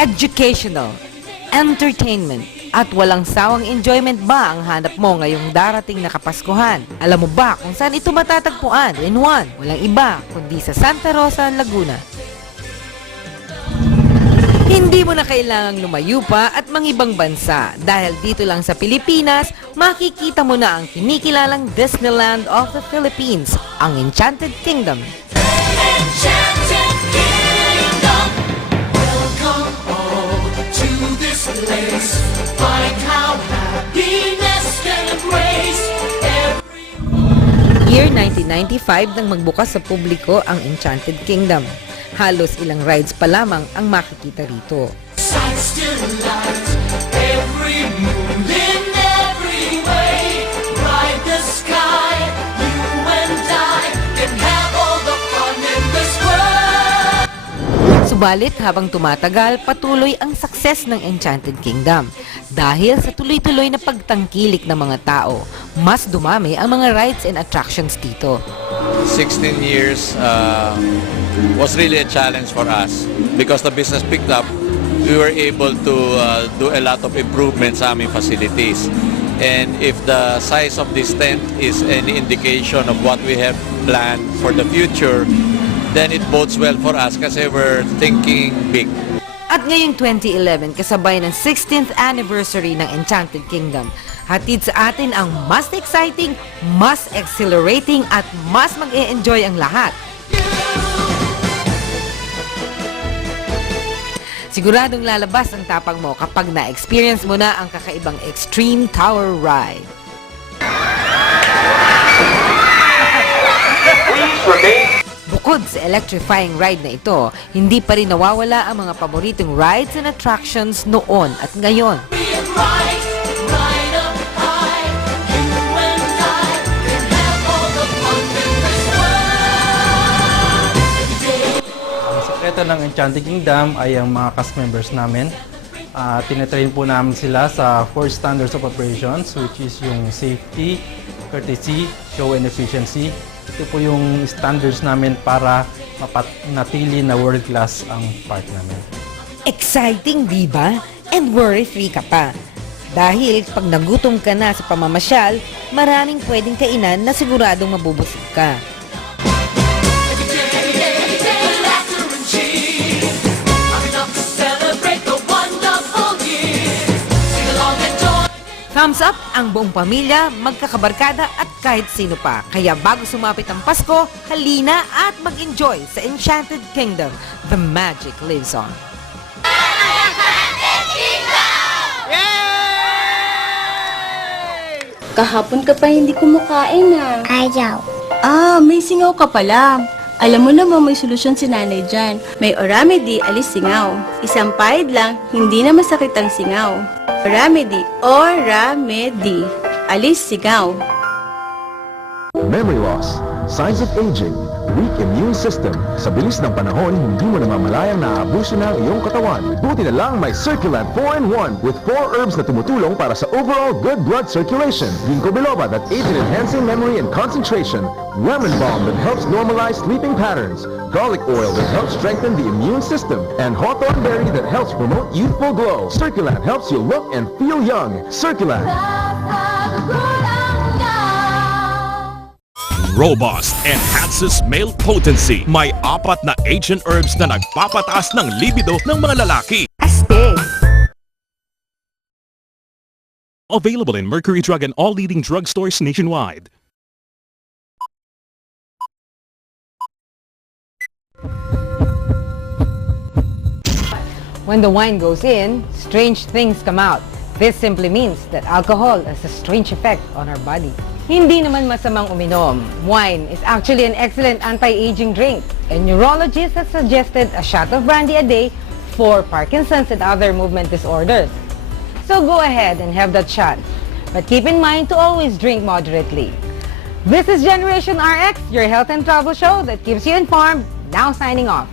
educational, entertainment, at walang sawang enjoyment ba ang hanap mo ngayong darating na Kapaskuhan? Alam mo ba kung saan ito matatagpuan? In one, walang iba kundi sa Santa Rosa, Laguna. Hindi mo na kailangang lumayo pa at mangibang bansa dahil dito lang sa Pilipinas, makikita mo na ang kinikilalang Disneyland of the Philippines, ang Enchanted Kingdom. Enchanted Kingdom, welcome all to this place. Find how happiness can embrace every... Year 1995 nang magbukas sa publiko ang Enchanted Kingdom. Halos ilang rides pa lamang ang makikita rito. Sights still light, every moon in every way. Ride the sky, you and I can have all the fun in this world. Subalit habang tumatagal, patuloy ang success ng Enchanted Kingdom. Dahil sa tuloy-tuloy na pagtangkilik ng mga tao, mas dumami ang mga rides and attractions dito. 16 years was really a challenge for us because the business picked up. We were able to do a lot of improvements sa aming facilities. And if the size of this tent is any indication of what we have planned for the future, then it bodes well for us kasi we're thinking big. At ngayong 2011, kasabay ng 16th anniversary ng Enchanted Kingdom, hatid sa atin ang mas exciting, mas exhilarating at mas mag-e-enjoy ang lahat. Siguradong lalabas ang tapang mo kapag na-experience mo na ang kakaibang Extreme Tower Ride. Bukod sa electrifying ride na ito, hindi pa rin nawawala ang mga paboritong rides and attractions noon at ngayon. Ride up high, you and I can have all the fun in this world. Ang sekreto ng Enchanted Kingdom ay ang mga cast members namin. Tinetrain po namin sila sa 4 standards of operations, which is yung safety, courtesy, show and efficiency. Ito po yung standards namin para mapanatili na world-class ang park namin. Exciting, di ba? And worry-free ka pa. Dahil pag nagutom ka na sa pamamasyal, maraming pwedeng kainan na siguradong mabubusog ka. Laughter and cheer, enough to celebrate the wonderful year. Sing along and join. Thumbs up ang buong pamilya, magkakabarkada at kahit sino pa. Kaya bago sumapit ang Pasko, halina at mag-enjoy sa Enchanted Kingdom. The magic lives on. Kahapon ka pa hindi kumakain ah. Ayaw. May singaw ka pala. Alam mo naman may solusyon si nanay dyan. May Oramedy, alis singaw. Isang pahid lang, hindi na masakit ang singaw. Oramedy, alis singaw. Memory loss, signs of aging, weak immune system. Sa bilis ng panahon, hindi mo namamalayang naaabuso na ang iyong katawan. Buti na lang may Circulant 4-in-1 with 4 herbs na tumutulong para sa overall good blood circulation. Ginkgo biloba that aids in enhancing memory and concentration. Lemon balm that helps normalize sleeping patterns. Garlic oil that helps strengthen the immune system. And hawthorn berry that helps promote youthful glow. Circulant helps you look and feel young. Circulant. Robust enhances male potency. May 4 na ancient herbs na nagpapataas ng libido ng mga lalaki. Astig! Available in Mercury Drug and all leading drugstores nationwide. When the wine goes in, strange things come out. This simply means that alcohol has a strange effect on our body. Hindi naman masamang uminom. Wine is actually an excellent anti-aging drink, and neurologists have suggested a shot of brandy a day for Parkinson's and other movement disorders. So go ahead and have that shot. But keep in mind to always drink moderately. This is Generation RX, your health and travel show that keeps you informed. Now signing off.